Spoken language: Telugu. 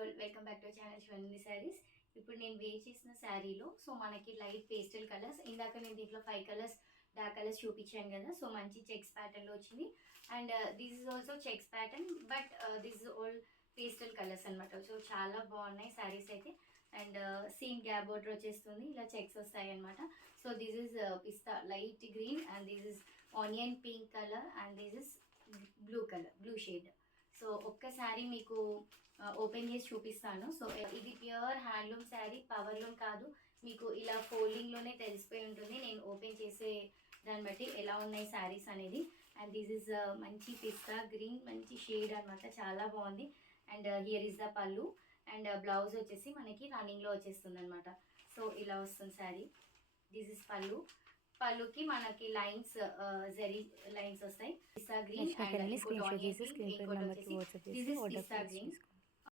All welcome back to channel Shivanandi sarees. ఇప్పుడు నేను వేర్ చేసిన శారీలో సో మనకి లైట్ పేస్టల్ కలర్స్, ఇందాక నేను దీంట్లో 5 కలర్స్ డార్క్ కలర్స్ చూపించాను కదా. సో మంచి చెక్స్ ప్యాటర్న్లో వచ్చింది. And this is also checks pattern, but this is all pastel colours అనమాట. సో చాలా బాగున్నాయి శారీస్ అయితే. అండ్ సేమ్ గ్యాప్ బోర్డర్ వచ్చేస్తుంది, ఇలా చెక్స్ వస్తాయి అనమాట. So this is pista light green, and this is onion pink colour, and this is blue colour, blue shade. So ఒక్కసారి మీకు ఓపెన్ చేసి చూపిస్తాను. సో ఇది ప్యూర్ హ్యాండ్లూమ్ శారీ, పవర్లూమ్ కాదు. మీకు ఇలా ఫోల్డింగ్లోనే తెలిసిపోయి ఉంటుంది నేను ఓపెన్ చేసే దాన్ని బట్టి ఎలా ఉన్నాయి శారీస్ అనేది. అండ్ దిస్ ఇస్ మంచి పిస్తా గ్రీన్, మంచి షేడ్ అనమాట, చాలా బాగుంది. అండ్ హియర్ ఇస్ ద పళ్ళు, అండ్ బ్లౌజ్ వచ్చేసి మనకి రన్నింగ్లో వచ్చేస్తుంది అనమాట. సో ఇలా వస్తుంది శారీ. దిస్ ఇస్ పళ్ళు. పళ్ళుకి మనకి లైన్స్, జరీ లైన్స్ వస్తాయి. పిస్తా గ్రీన్ అండ్ ఇంకోటి ఆనియన్ పింక్, ఇంకోటి వచ్చేసి దిస్ ఇస్ పిస్తా గ్రీన్.